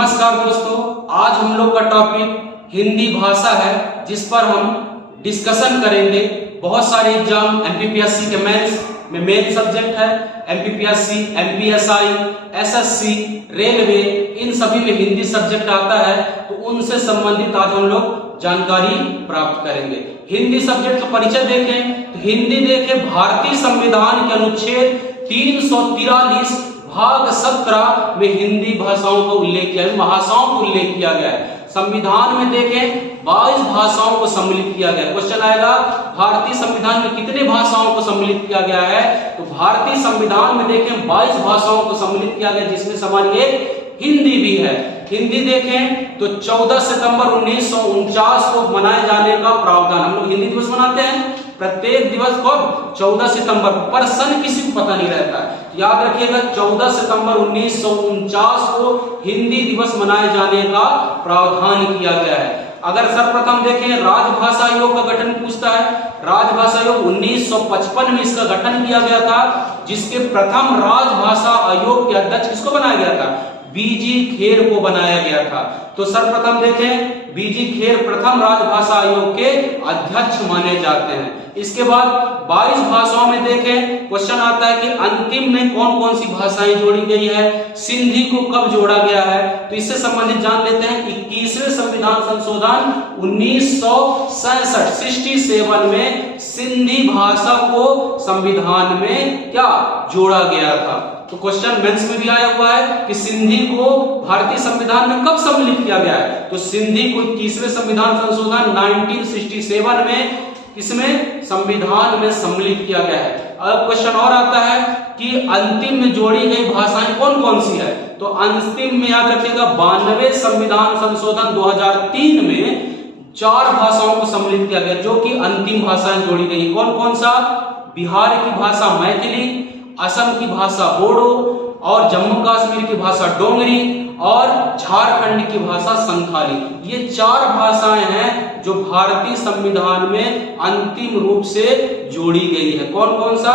नमस्कार दोस्तों, आज हम लोग का टॉपिक हिंदी भाषा है, जिस पर हम डिस्कशन करेंगे। बहुत सारे एग्जाम एमपीपीएससी के मेंस में मेन सब्जेक्ट है। एमपीपीएससी, एमपीएसआई, एसएससी, रेलवे, इन सभी में हिंदी सब्जेक्ट आता है, तो उनसे संबंधित आज हम लोग जानकारी प्राप्त करेंगे। हिंदी सब्जेक्ट का परिचय देखें तो हिंदी देखें भारतीय संविधान के अनुच्छेद 343 भाग 17 में हिंदी भाषाओं का उल्लेख किया है, भाषाओं को उल्लेख किया गया है। संविधान में देखें 22 भाषाओं को सम्मिलित किया गया है। क्वेश्चन आएगा भारतीय संविधान में कितने भाषाओं को सम्मिलित किया गया है, तो भारतीय संविधान में देखें 22 भाषाओं को सम्मिलित किया गया, जिसमें सामान्य हिंदी भी है। हिंदी देखें तो 14 सितंबर 1949 को मनाए जाने का प्रावधान। हम लोग हिंदी दिवस मनाते हैं प्रत्येक दिवस कब 14 सितंबर, पर सन किसी को पता नहीं रहता है। याद रखिएगा 14 सितंबर 1949 को हिंदी दिवस मनाए जाने का प्रावधान किया गया है। अगर सर्वप्रथम देखें राजभाषा आयोग का गठन पूछता है, राजभाषा आयोग 1955 में इसका गठन किया गया था, जिसके प्रथम राजभाषा आयोग के अध्यक्ष किसको बनाया गया था, बीजी खेर को बनाया गया था। तो सर्वप्रथम देखें बीजी खेर प्रथम राजभाषा आयोग के अध्यक्ष माने जाते हैं। इसके बाद 22 भाषाओं में देखें क्वेश्चन आता है कि अंतिम में कौन कौन सी भाषाएं जोड़ी गई है, सिंधी को कब जोड़ा गया है, तो इससे संबंधित जान लेते हैं। 21वें संविधान संशोधन 1967 में सिंधी भाषा को संविधान में क्या जोड़ा गया था। तो क्वेश्चन मेंस में भी आया हुआ है कि सिंधी को भारतीय संविधान में कब सम्मिलित किया गया है, तो सिंधी को 21वें संविधान संशोधन 1967 में इसमें संविधान में सम्मिलित किया गया है। अब क्वेश्चन और आता है कि अंतिम में जोड़ी गई भाषाएं कौन कौन सी है, तो अंतिम में याद रखिएगा 92वें संविधान संशोधन 2003 में 4 भाषाओं को सम्मिलित किया गया, जो कि अंतिम भाषाएं जोड़ी गई। कौन कौन सा, बिहार की भाषा मैथिली, असम की भाषा बोडो, और जम्मू कश्मीर की भाषा डोंगरी, और झारखंड की भाषा संथाली। ये 4 भाषाएं हैं जो भारतीय संविधान में अंतिम रूप से जोड़ी गई है। कौन कौन सा,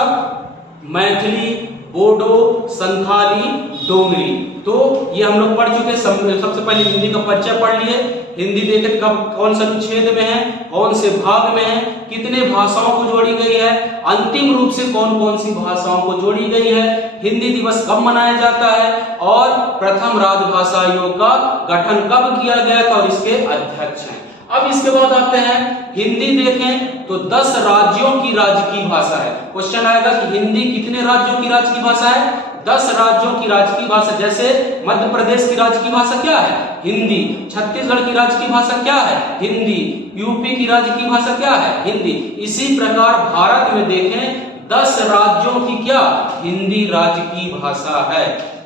मैथिली, बोडो, संथाली, डोंगरी। तो ये हम लोग पढ़ चुके हैं। सबसे पहले हिंदी का परिचय पढ़ लिए। हिंदी देखें कब कौन से अनुच्छेद में है, कौन से भाग में है, कितने भाषाओं को जोड़ी गई है, अंतिम रूप से कौन कौन सी भाषाओं को जोड़ी गई है, हिंदी दिवस कब मनाया जाता है, और प्रथम राजभाषा आयोग का गठन कब किया गया था और इसके अध्यक्ष हैं। अब इसके बाद आते हैं हिंदी देखें तो 10 राज्यों की राजकीय भाषा है। क्वेश्चन आएगा कि हिंदी कितने राज्यों की राजकीय भाषा है, 10 राज्यों की राजकीय भाषा। जैसे मध्य प्रदेश की राजकीय भाषा क्या है, हिंदी। छत्तीसगढ़ की राजकीय भाषा क्या है, हिंदी। यूपी की राजकीय भाषा क्या है, हिंदी। इसी प्रकार भारत में देखें 10 राज्यों की क्या हिंदी राजकीय भाषा है।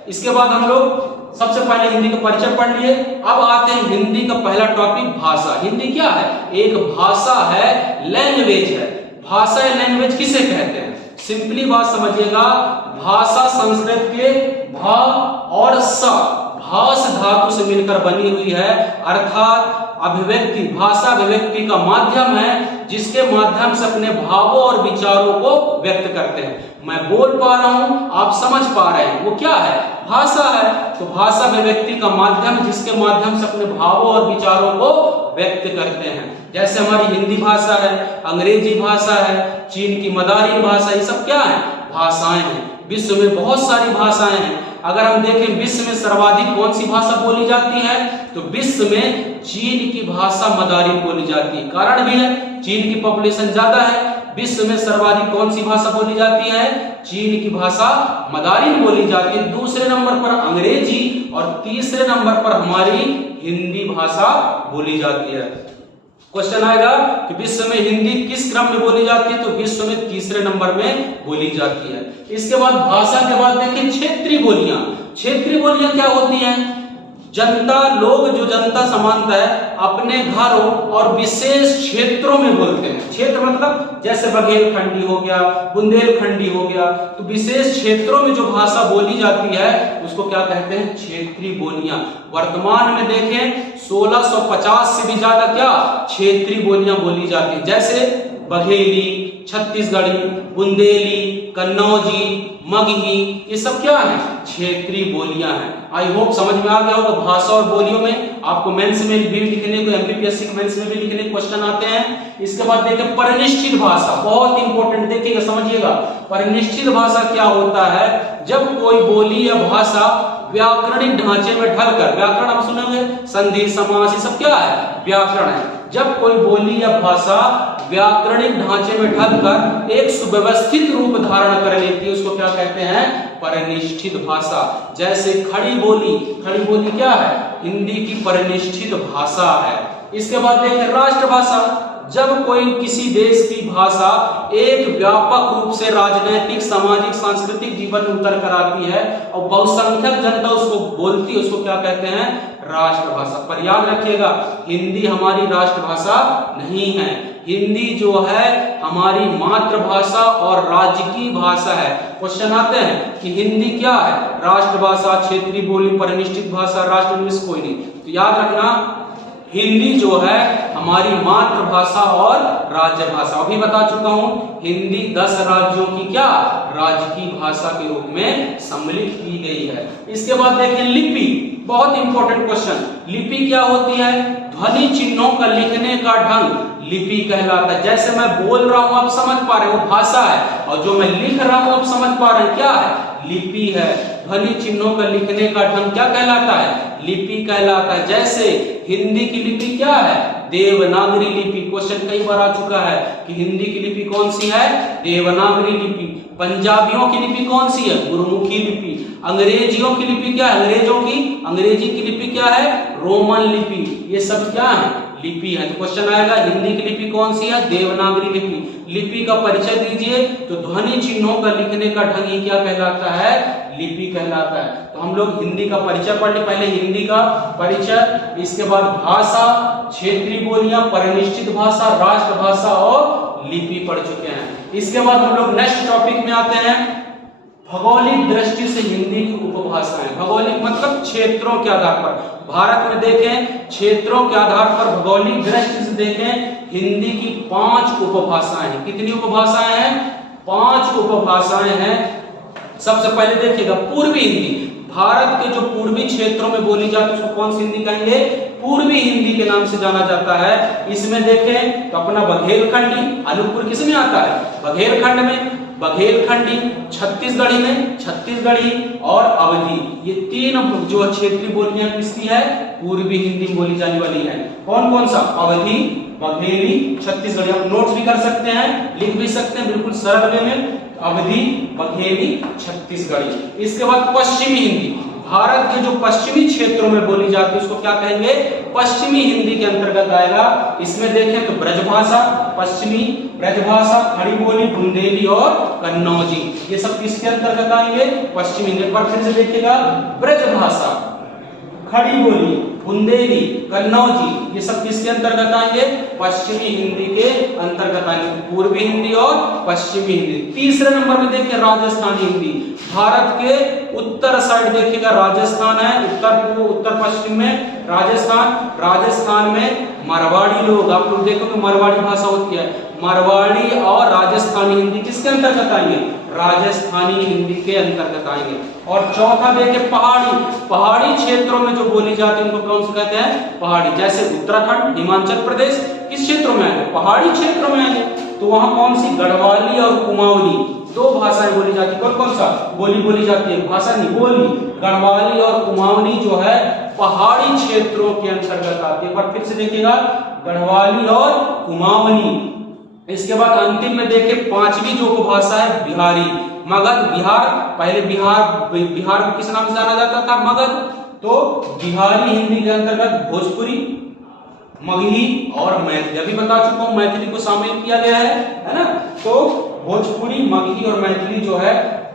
इसके बाद हम लोग सबसे पहले हिंदी का परिचय पढ़ लिए। अब आते हैं हिंदी का पहला टॉपिक, भाषा। हिंदी क्या है, एक भाषा है, लैंग्वेज है। भाषा या लैंग्वेज किसे कहते हैं, सिंपली बात समझिएगा। भाषा संस्कृत के भा और स भाष धातु से मिलकर बनी हुई है, अर्थात अभिव्यक्ति, भाषा अभिव्यक्ति का माध्यम है, जिसके माध्यम से अपने भावों और विचारों को व्यक्त करते हैं। मैं बोल पा रहा हूं, आप समझ पा रहे हैं, वो क्या है, भाषा है। तो भाषा अभिव्यक्ति का माध्यम, जिसके माध्यम से अपने भावों और विचारों को व्यक्त करते हैं। जैसे हमारी हिंदी भाषा है, अंग्रेजी भाषा है, चीन की मदारी भाषा, ये सब क्या है, भाषाएं हैं। विश्व में बहुत सारी भाषाएं हैं। अगर हम देखें विश्व में सर्वाधिक कौन सी भाषा बोली जाती है, तो विश्व में चीन की भाषा मदारी बोली जाती है। कारण भी है, चीन की पॉपुलेशन ज्यादा है। विश्व में सर्वाधिक कौन सी भाषा बोली जाती है, चीन की भाषा मदारी बोली जाती है। दूसरे नंबर पर अंग्रेजी और तीसरे नंबर पर हमारी हिंदी भाषा बोली जाती है। क्वेश्चन आएगा कि विश्व में हिंदी किस क्रम में बोली जाती है, तो विश्व में तीसरे नंबर में बोली जाती है। इसके बाद भाषा के बाद देखिए क्षेत्रीय बोलियां। क्षेत्रीय बोलियां क्या होती हैं, जनता, लोग जो जनता समानता है अपने घरों और विशेष क्षेत्रों में बोलते हैं। क्षेत्र मतलब जैसे बघेलखंडी हो गया, बुंदेलखंडी हो गया, तो विशेष क्षेत्रों में जो भाषा बोली जाती है उसको क्या कहते हैं, क्षेत्रीय बोलियां। वर्तमान में देखें 1650 से भी ज्यादा क्या क्षेत्रीय बोलियां बोली जाती है। जैसे बघेली, छत्तीसगढ़ी, बुंदेली, कन्नौजी, मगही, ये सब क्या है, क्षेत्रीय बोलियां हैं। आई होप समझ में आ गया होगा। भाषा और बोलियों में आपको मेंस में भी लिखने को, एमपीपीएससी के मेंस में भी लिखने के क्वेश्चन आते हैं। इसके बाद देखिए परिनिष्ठित भाषा, बहुत इंपॉर्टेंट, देखिएगा समझिएगा। परिनिष्ठित भाषा क्या होता है? जब कोई बोली या भाषा व्याकरणिक ढांचे में ढलकर, व्याकरण आप सुनेंगे, संधि समास, ये सब क्या है? व्याकरण है। जब कोई बोली या भाषा व्याकरणिक ढांचे में ढलकर एक सुव्यवस्थित रूप धारण कर लेती है, उसको क्या कहते हैं? परिनिष्ठित भाषा। जैसे खड़ी बोली, खड़ी बोली क्या है? हिंदी की परिनिष्ठित भाषा है। इसके बाद देखें राष्ट्रभाषा। जब कोई किसी देश की भाषा एक व्यापक रूप से राजनीतिक, सामाजिक, सांस्कृतिक जीवन में उतर कर आती है और बहुसंख्यक जनता उसको बोलती है, उसको क्या कहते हैं? राष्ट्रभाषा। पर याद रखिएगा, हिंदी हमारी राष्ट्रभाषा नहीं है। हिंदी जो है हमारी मातृभाषा और राज्य की भाषा है। क्वेश्चन आते हैं कि हिंदी क्या है? राष्ट्रभाषा, क्षेत्रीय बोली, परिनिष्ठित भाषा, राष्ट्रभाषा, कोई नहीं। तो याद रखना, हिंदी जो है हमारी मातृभाषा और राज्य भाषा। अभी बता चुका हूं, हिंदी 10 राज्यों की क्या? राज्य की भाषा के रूप में सम्मिलित की गई है। इसके बाद देखें लिपि, बहुत इंपॉर्टेंट क्वेश्चन। लिपि क्या होती है? ध्वनि चिन्हों का लिखने का ढंग लिपि कहलाता है। जैसे मैं बोल रहा हूं आप समझ पा रहे हो, वो भाषा है, और जो मैं लिख रहा हूं आप समझ पा रहे हैं, क्या है? लिपि है। ध्वनि चिन्हों का लिखने का ढंग क्या कहलाता है? लिपि कहलाता है। जैसे हिंदी की लिपि क्या है? देवनागरी लिपि। क्वेश्चन कई बार आ चुका है कि हिंदी की लिपि कौन सी है? देवनागरी लिपि। पंजाबियों की लिपि कौन सी है? गुरुमुखी लिपि। अंग्रेजियों की लिपि क्या है? अंग्रेजी की लिपि क्या है? रोमन लिपि। ये सब क्या है? लिपि है। तो क्वेश्चन आएगा हिंदी की लिपि कौन सी है? देवनागरी लिपि। लिपि का परिचय दीजिए, तो ध्वनि चिन्हों का लिखने का ढंग ही क्या कहलाता है? लिपि कहलाता है। तो हम लोग हिंदी का परिचय पढ़ ले, पहले हिंदी का परिचय, इसके बाद भाषा, क्षेत्रीय बोलियां, परिनिष्ठित भाषा, राष्ट्रभाषा और लिपि पढ़ चुके हैं। इसके बाद हम लोग नेक्स्ट टॉपिक में आते हैं, भौगोलिक दृष्टि से हिंदी की उपभाषाएं। भौगोलिक मतलब क्षेत्रों के आधार पर। भारत में देखें, क्षेत्रों के आधार पर भौगोलिक दृष्टि से देखें, हिंदी की 5 उपभाषाएं हैं। कितनी उपभाषाएं हैं? 5 उपभाषाएं हैं। सबसे पहले देखिएगा पूर्वी हिंदी। भारत के जो पूर्वी क्षेत्रों में बोली जाती है उसको कौन सी हिंदी कहेंगे? पूर्वी हिंदी के नाम से जाना जाता है। इसमें देखें तो अपना बघेलखंडी, अनूपपुर किस में आता है? बघेलखंड में। बघेलखंडी, छत्तीसगढ़ी में छत्तीसगढ़ी और अवधी, ये 3 जो क्षेत्रीय बोलियां किसकी है? पूर्वी हिंदी बोली जाने वाली है। कौन कौन सा? अवधी, बघेली, छत्तीसगढ़ी। आप नोट्स भी कर सकते हैं, लिख भी सकते हैं बिल्कुल सरल वे में। अवधी, बघेली, छत्तीसगढ़ी। इसके बाद पश्चिमी हिंदी। भारत के जो पश्चिमी क्षेत्रों में बोली जाती है उसको क्या कहेंगे? पश्चिमी हिंदी के अंतर्गत आएगा। इसमें देखें तो ब्रजभाषा, पश्चिमी ब्रजभाषा, खड़ी बोली, बुंदेली और कन्नौजी, ये सब किसके अंतर्गत आएंगे? पश्चिमी हिंदी। पर फिर से देखिएगा, ब्रजभाषा, खड़ी बोली, बुंदेली, कन्नौजी, ये सब किसके अंतर्गत आएंगे? पश्चिमी हिंदी के अंतर्गत आएंगे। पूर्वी हिंदी और पश्चिमी हिंदी। तीसरे नंबर में देखिए राजस्थानी हिंदी। भारत के उत्तर साइड देखिएगा राजस्थान है, उत्तर पश्चिम में राजस्थान। राजस्थान में मारवाड़ी लोग, आप लोग देखोगे मारवाड़ी भाषा होती है। मारवाड़ी और राजस्थानी हिंदी किसके अंतर्गत आएंगे? राजस्थानी हिंदी के अंतर्गत आएंगे। और चौथा देखें पहाड़ी। पहाड़ी क्षेत्रों में जो बोली जाती है उनको कौन से कहते हैं? पहाड़ी। जैसे उत्तराखंड, हिमाचल प्रदेश किस क्षेत्रों में आएंगे? पहाड़ी क्षेत्रों में आएंगे। तो वहां कौन सी? गढ़वाली और कुमाऊनी, 2 भाषाएं बोली जाती है। कौन सा बोली जाती है? भाषा नहीं, बोली। गढ़वाली और कुमाऊनी जो है पहाड़ी क्षेत्रों के अंतर्गत आती है। पर फिर से देखिएगा, गढ़वाली और कुमाऊनी। इसके बाद अंतिम में देखें 5वीं जो उपभाषा है बिहारी। मगध, बिहार, पहले बिहार को किस नाम से जाना जाता था? मगध। तो बिहारी हिंदी के अंतर्गत भोजपुरी, मगही और मैथिली। अभी बता चुका हूं मैथिली को शामिल किया गया है ना। तो भोजपुरी, मगही और मैथिली जो है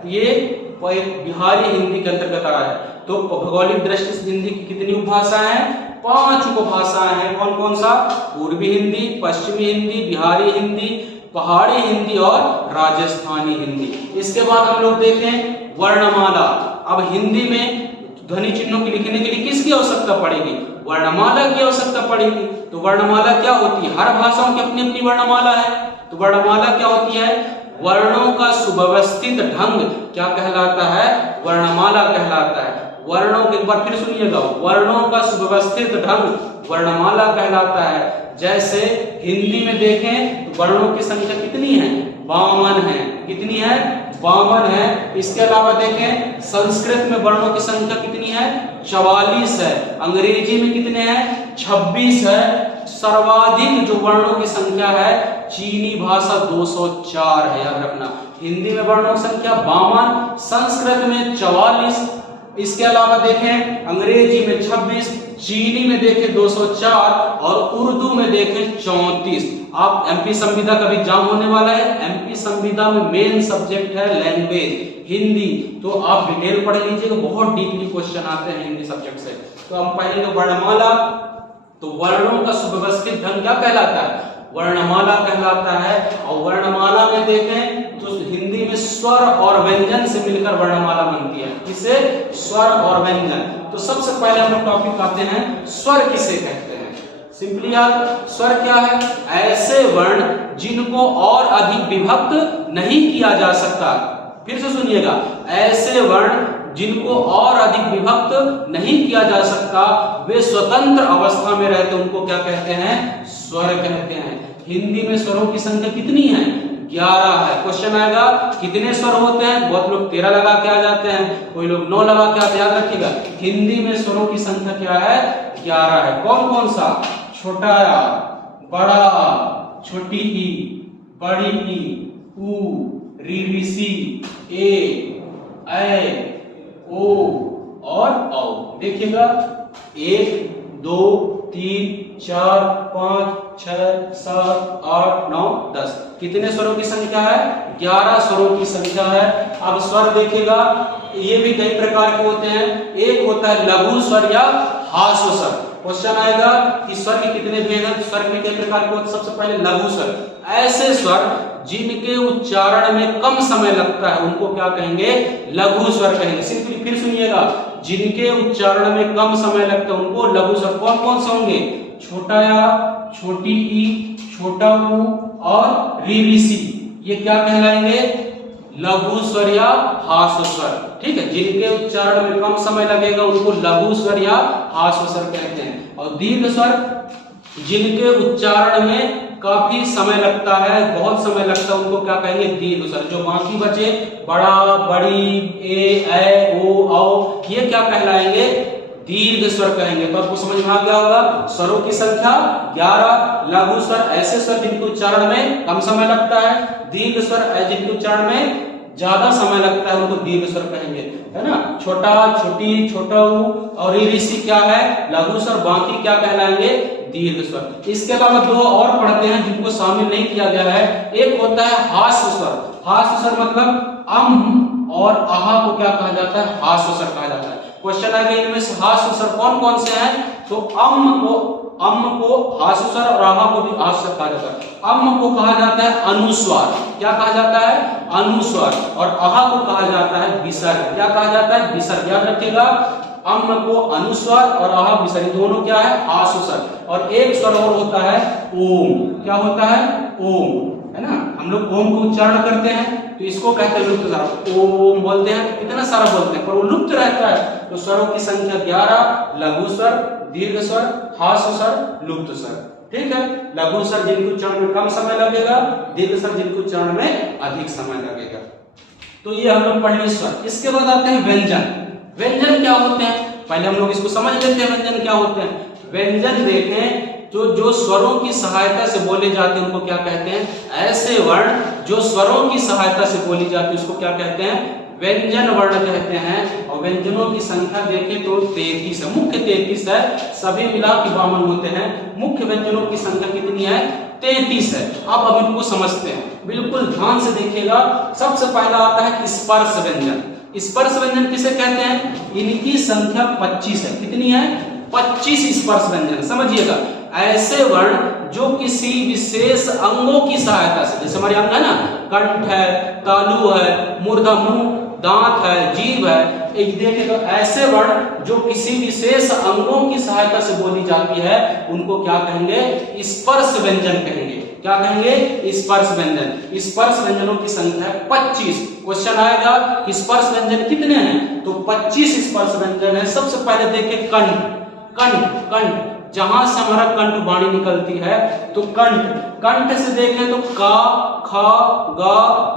ये बिहारी हिंदी के अंतर्गत आ रहा है। तो भौगोलिक दृष्टि से हिंदी की कितनी उपभाषाएं हैं? 5 उपभाषाएं हैं। कौन कौन सा? पूर्वी हिंदी, पश्चिमी हिंदी, बिहारी हिंदी, पहाड़ी हिंदी और राजस्थानी हिंदी। इसके बाद हम लोग देखें वर्णमाला। अब हिंदी में ध्वनि चिन्हों के लिखने के लिए किसकी आवश्यकता पड़ेगी? वर्णमाला की आवश्यकता पड़ेगी। तो वर्णमाला क्या होती है? हर भाषाओं की अपनी अपनी वर्णमाला है। तो वर्णमाला क्या होती है? वर्णों का सुव्यवस्थित ढंग क्या कहलाता है? वर्णमाला कहलाता है। वर्णों के, एक बार फिर सुनिएगा, वर्णों का सुव्यवस्थित ढंग वर्णमाला कहलाता है। जैसे हिंदी में देखें तो वर्णों की संख्या कितनी है? 52 है। कितनी है? 52 है। इसके अलावा देखें संस्कृत में वर्णों की संख्या कितनी है? 44 है। अंग्रेजी में कितने हैं? 26 है। सर्वाधिक जो वर्णों की संख्या है चीनी भाषा 204 है, याद रखना। हिंदी में वर्णों की संख्या 52, संस्कृत में 44, इसके अलावा देखें अंग्रेजी में 26, चीनी में देखें 204 और उर्दू में देखें 34। आप एमपी संविदा का भी एग्जाम होने वाला है। एमपी संविदा में मेन सब्जेक्ट है लैंग्वेज हिंदी, तो आप डिटेल पढ़ लीजिएगा, बहुत डीपली क्वेश्चन आते हैं हिंदी सब्जेक्ट से। तो हम पढ़ेंगे वर्णमाला। तो वर्णों का सुव्यवस्थित ढंग क्या कहलाता है? वर्णमाला कहलाता है। और वर्णमाला में देखें तो हिंदी में स्वर और व्यंजन से मिलकर वर्णमाला बनती है। किसे? स्वर और व्यंजन। तो सबसे पहले हम लोग टॉपिक आते हैं स्वर किसे कहते हैं। सिंपली याद, स्वर क्या है? ऐसे वर्ण जिनको और अधिक विभक्त नहीं किया जा सकता। फिर से सुनिएगा, ऐसे वर्ण जिनको और अधिक विभक्त नहीं किया जा सकता, वे स्वतंत्र अवस्था में रहते, उनको क्या कहते हैं? स्वर कहते हैं। हिंदी में स्वरों की संख्या कितनी है? 11 है। क्वेश्चन आएगा कितने स्वर होते हैं? बहुत लोग 13 लगा के आ जाते हैं, कोई लोग 9 लगा के आते हैं। याद रखिएगा हिंदी में स्वरों की संख्या क्या है? 11 है। कौन कौन सा? छोटा या, बड़ा, छोटी ई, बड़ी ई, ऊ, री री सी, ए, ओ और औ। देखिएगा 1 2 3 4 5 6 7 8 9 10। कितने स्वरों की संख्या है? 11 स्वरों की संख्या है। अब स्वर देखिएगा, ये भी कई प्रकार के होते हैं। एक होता है लघु स्वर या हास्य स्वर। क्वेश्चन आएगा कि स्वर के कितने भेद हैं? स्वर के कई प्रकार के होते हैं। सबसे पहले लघु स्वर, ऐसे स्वर जिनके उच्चारण में कम समय लगता है उनको क्या कहेंगे? लघु स्वर कहेंगे। सिंपली फिर सुनिएगा, जिनके उच्चारण में कम समय लगता है उनको लघु स्वर। कौन कौन से होंगे? छोटा या, छोटी ई, छोटा ऊ और री री सी, ये क्या कहलाएंगे? लघु स्वर या हास्य स्वर। ठीक है, जिनके उच्चारण में कम समय लगेगा उनको लघु स्वर या हास्य स्वर कहते हैं। और दीर्घ स्वर, जिनके उच्चारण में काफी समय लगता है, बहुत समय लगता है, उनको क्या कहेंगे? दीर्घ स्वर। जो बाकी बचे बड़ा, बड़ी, ए, ओ, औ, ये क्या कहलाएंगे? दीर्घ स्वर कहेंगे। तो आपको समझ में आ गया होगा स्वरों की संख्या 11। लघु स्वर ऐसे स्वर जिनके उच्चारण में कम समय लगता है, दीर्घ स्वर जिनके उच्चारण में ज्यादा समय लगता है उनको दीर्घ स्वर कहेंगे, है ना। छोटा, छोटी, छोटा और ऋषि क्या है? लघु स्वर। बाकी क्या कहलाएंगे? दीर्घ स्वर। इसके अलावा 2 और पढ़ते हैं जिनको शामिल नहीं किया गया है। एक होता है हास्य स्वर। हास्य स्वर मतलब अम और आहा को क्या कहा जाता है? हास्य स्वर कहा जाता है। क्वेश्चन आएगा इनमें से हास्य स्वर कौन कौन से हैं? तो अम को हास्य स्वर और आहा को भी हास्य स्वर कहा जाता है। अम को कहा जाता है अनुस्वार। क्या कहा जाता है? अनुस्वार। और आहा को कहा जाता है विसर्ग। क्या कहा जाता है? विसर्ग। याद रखिएगा, अम को अनुस्वार और आहा विसर्ग, दोनों क्या है? हास्य स्वर। और एक स्वर और होता है ओम। क्या होता है? ओम, है ना। हम लोग ओम को उच्चारण करते हैं तो इसको कहते हैं लुप्त स्वर। ओम बोलते हैं, कितना सारा बोलते हैं, पर वो लुप्त रहता है। तो स्वरों की संख्या 11, लघु स्वर, दीर्घ स्वर, हास्य स्वर, लुप्त स्वर। ठीक है, लघु स्वर जिनके उच्चारण में कम समय लगेगा, दीर्घ स्वर जिनके उच्चारण में अधिक समय लगेगा। तो ये हम लोग पढ़ लिए स्वर। इसके बाद आते हैं व्यंजन। व्यंजन क्या होते हैं? पहले हम लोग इसको समझ लेते हैं व्यंजन क्या होते हैं। व्यंजन देखें तो जो स्वरों की सहायता से बोले जाते हैं उनको क्या कहते हैं? ऐसे वर्ण जो स्वरों की सहायता से बोली जाती है उसको क्या कहते हैं? व्यंजन वर्ण कहते हैं। और व्यंजनों की संख्या देखें तो 33 है। मुख्य 33 है, सभी मिला के 52 होते हैं। मुख्य व्यंजनों की संख्या कितनी है? 33 है। अब इनको समझते हैं, बिल्कुल ध्यान से देखिएगा। सबसे पहला आता है स्पर्श व्यंजन। स्पर्श व्यंजन किसे कहते हैं? इनकी संख्या 25 है। कितनी है? 25 स्पर्श व्यंजन। समझिएगा, ऐसे वर्ण जो किसी विशेष अंगों की सहायता से, जैसे हमारे अंग है ना, कंठ है, तालु है, मूर्धा मुंह, दांत है, जीभ है, एक देखेगा ऐसे वर्ण जो किसी विशेष अंगों की सहायता से बोली जाती है उनको क्या कहेंगे? स्पर्श व्यंजन कहेंगे। क्या कहेंगे? स्पर्श व्यंजन। स्पर्श व्यंजनों की संख्या है 25। क्वेश्चन आएगा कि स्पर्श व्यंजन कितने हैं? तो 25 स्पर्श व्यंजन है। सबसे पहले देखिए कंठ। कंठ, कंठ जहां से हमारा कंठ वाणी निकलती है, तो कंठ, कंठ से देखें तो का, खा, गा,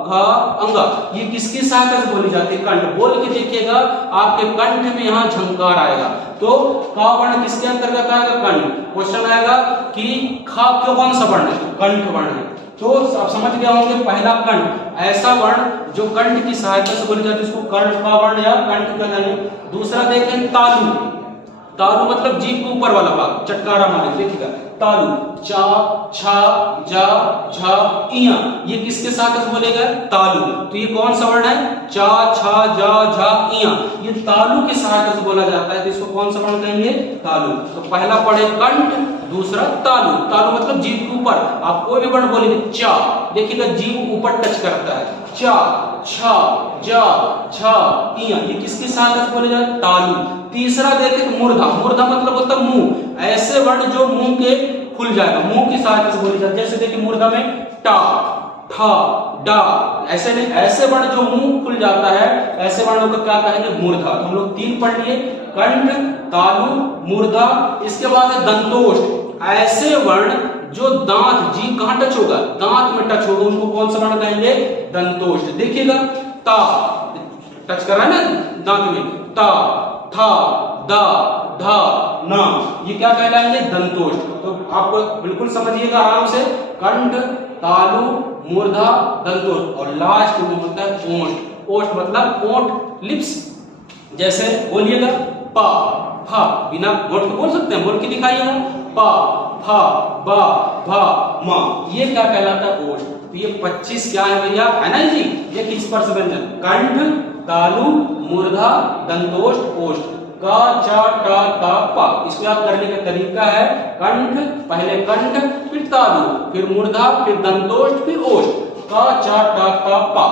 घा, अंगा, ये किसकी सहायता से बोली जाती है? कंठ। बोल के देखिएगा, आपके कंठ में यहाँ झंकार आएगा, तो का वर्ण किसके अंतर्गत आएगा? कंठ। क्वेश्चन आएगा कि खा क्यों, कौन सा वर्ण है? कंठ वर्ण है। तो आप समझ गए होंगे, पहला कंठ ऐसा वर्ण जो कंठ की सहायता से बोली जाती है, उसको कंठ का वर्ण या कंठ कहते हैं। दूसरा देखें तालु। तालु मतलब जीभ के ऊपर वाला भाग, चटकारा मारे, देखिएगा तालु। चा, छा, जा, झा, इया, ये किसके साथ बोलेगा? तालु। तो ये कौन सा वर्ण है? चा, छा, जा, झा, इया, ये तालु के सहायता से बोला जाता है, तो इसको कौन सा वर्ण कहेंगे? तालु। तो पहला पढ़े कंठ, दूसरा तालु। तालु मतलब जीभ के ऊपर। आप कोई भी वर्ण बोलेंगे, चा, देखिएगा जीभ ऊपर टच करता है। चा, छा, जा, झा, इया, ये किसकी सहायता से बोले जाते? तालु। तीसरा देखें तो मूर्धा। मूर्धा मतलब होता है मुंह। ऐसे वर्ण जो मुंह के खुल जाएगा, मुंह की सहायता से बोली जाती है। जैसे देखिए मूर्धा में टा, ठा, डा, ऐसे नहीं, ऐसे वर्ण जो मुंह खुल जाता है, ऐसे वर्णों को क्या कहेंगे? मूर्धा। तो हम लोग 3 पढ़ लिए, कंठ, तालु, मूर्धा। इसके बाद है दंतोष्ठ। ऐसे वर्ण जो दांत, जीभ कहां टच होगा? दांत में टच होगा, उनको कौन सा वर्ण कहेंगे? दंतोष्ठ। देखिएगा ता, टच कर रहा है ना दांत में, ता, था, दा, धा, ना, ये क्या कहलाएंगे? दंतोष्ठ। तो आपको बिल्कुल समझिएगा आराम से, कंठ, तालु, मूर्धा, दंतोष्ठ, और लास्ट में होता है ओष्ठ। ओष्ठ मतलब ओंठ, लिप्स। जैसे बोलिएगा पा, फा, बिना ओंठ के बोल सकते हैं, बोल के दिखाइए हम। पा, फा, बा, भा, मा, ये क्या कहलाता है? ओष्ठ। तो ये 25 क्या है भैया? है ना जी, ये किस स्पर्श व्यंजन? कंठ, तालु, मूर्धा, दंतोष्ठ, ओष्ठ। का, चा, टा, ता, पा। इसको याद करने का तरीका है, कंठ, पहले कंठ, फिर तालु, फिर मूर्धा, फिर दंतोष्ठ, फिर ओष्ठ। का, चा, टा, ता, पा।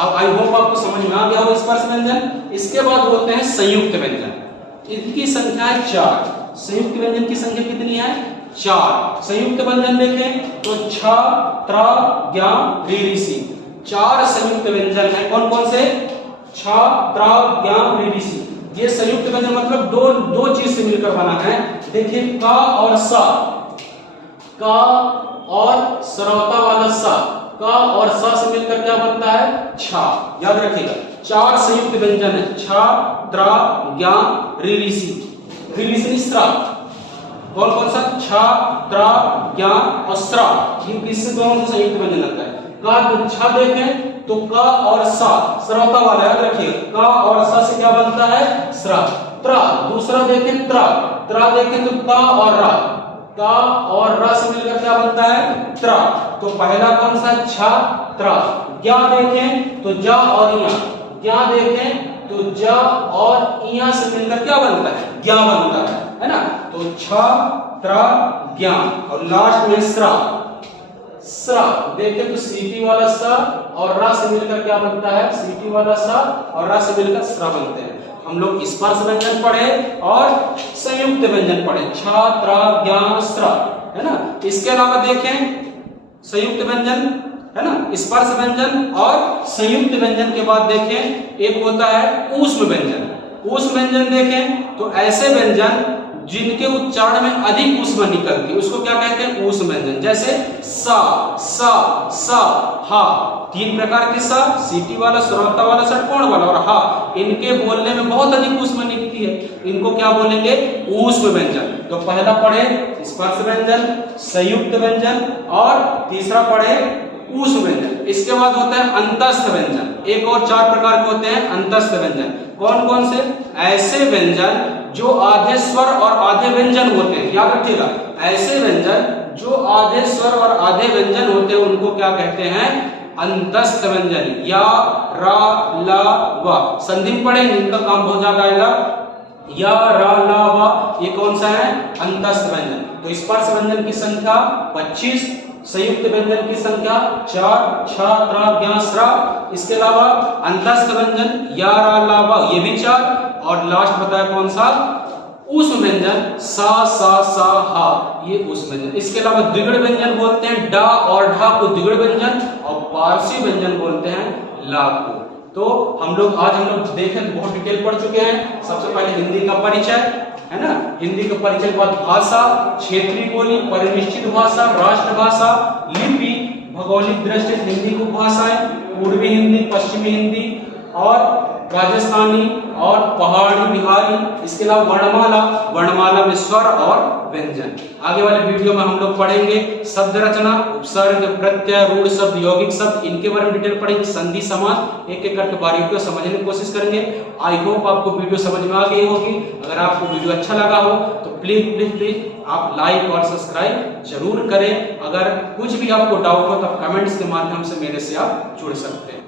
अब आई होप आपको समझ में आ गया हो स्पर्श व्यंजन। इसके बाद होते हैं संयुक्त व्यंजन। इनकी संख्या है 4। संयुक्त व्यंजन की संख्या कितनी है? 4। संयुक्त व्यंजन देखें तो छ, त्र, ज्ञ, ऋ, ऋ, सी। 4 संयुक्त व्यंजन है। कौन कौन से? छ, त्र, ज्ञ, ऋ, ऋ, सी। ये संयुक्त व्यंजन मतलब दो चीज से मिलकर बना है। देखिए का और सा, का और सरौता वाला सा, का और सा से मिलकर क्या बनता है? छा। याद रखिएगा 4 संयुक्त व्यंजन है, छ, त्र, ज्ञ, ऋ, ऋ, सी। ऋ, ऋ, सी, स्रा। कौन कौन सा? छ, त्र, ज्ञ और स्रा। ये किससे दोनों से संयुक्त व्यंजन आता है? का तो छ देखें तो का और सा, सरौता वाला, याद रखिए का और सा से क्या बनता है? स्रा। त्रा, दूसरा देखें त्रा, त्रा देखें तो ता और रा, ता और रा से मिलकर क्या बनता है? त्रा। तो पहला कौन सा? छ, त्रा। ज्ञ देखें तो जा और इया, ज्ञ देखें तो जा और इया से मिलकर क्या बनता है? ज्ञ बनता है ना। तो छ, त्रा, ज्ञ, और लास्ट में स्रा। स्रा देखें तो सीटी वाला सा और रा से मिलकर क्या बनता है? सीटी वाला सा और रा से मिलकर स्रा बनते हैं। हम लोग स्पर्श व्यंजन पढ़े और संयुक्त व्यंजन पढ़े, छ, त्र, ज्ञ, स्रा, है ना। इसके अलावा देखें संयुक्त व्यंजन, है ना, स्पर्श व्यंजन और संयुक्त व्यंजन के बाद देखें एक होता है ऊष्म व्यंजन। ऊष्म व्यंजन देखें तो ऐसे व्यंजन जिनके उच्चारण में अधिक ऊष्मा निकलती है उसको क्या कहते हैं? ऊष्म व्यंजन। जैसे सा, सा, सा, हा। 3 प्रकार के सा, सीटी वाला, श्रोता वाला, षटकोण वाला और हा। इनके बोलने में बहुत अधिक ऊष्मा निकलती है, इनको क्या बोलेंगे? ऊष्म व्यंजन। तो पहला पढ़े स्पर्श व्यंजन, संयुक्त व्यंजन और तीसरा पढ़े ऊष्म व्यंजन। इसके बाद होता है अंतस्थ व्यंजन। एक और 4 प्रकार के होते हैं अंतस्थ व्यंजन। कौन कौन से? ऐसे व्यंजन जो आधे स्वर और आधे व्यंजन होते हैं, याद रखिएगा। ऐसे व्यंजन जो आधे स्वर और आधे व्यंजन होते हैं उनको क्या कहते हैं? अंतस्थ व्यंजन। या, रा, ला, वा। संधि पढ़ेंगे इनका काम हो जाएगा। या, रा, ला, वा, ये कौन सा है? अंतस्थ व्यंजन। तो स्पर्श व्यंजन की संख्या 25, संयुक्त व्यंजन की संख्या 4, छ, त्र, ज्ञ, स्रा। इसके अलावा अंतस्थ व्यंजन या, रा, ला, वा, ये भी 4, और लास्ट बताया कौन सा? उस व्यंजन सा हा, ये उस व्यंजन। इसके अलावा द्विगुण व्यंजन बोलते हैं डा और ढा को द्विगुण व्यंजन, और पारसी व्यंजन बोलते हैं ला को। तो आज हम लोग देखें, बहुत डिटेल पढ़ चुके हैं। सबसे पहले हिंदी का परिचय, है ना, हिंदी का परिचय के बाद भाषा, क्षेत्रीय बोली, परिनिश्चित भाषा, राष्ट्रभाषा, लिपि, भौगोलिक दृष्टि से हिंदी को भाषाएं, पूर्वी हिंदी, पश्चिमी हिंदी और राजस्थानी और पहाड़ी बिहारी। इसके अलावा वर्णमाला में स्वर और व्यंजन। आगे वाले वीडियो में हम लोग पढ़ेंगे शब्द रचना, उपसर्ग, प्रत्यय, रूढ़ शब्द, यौगिक शब्द, इनके बारे में डिटेल पढ़ेंगे। संधि समास एक एक करके बारीकियों समझने की कोशिश करेंगे। आई होप आपको वीडियो समझ में आ गई होगी। अगर आपको वीडियो अच्छा लगा हो तो प्लीज आप लाइक और सब्सक्राइब जरूर करें। अगर कुछ भी आपको डाउट हो तो कमेंट्स के माध्यम से मेरे से आप जुड़ सकते हैं।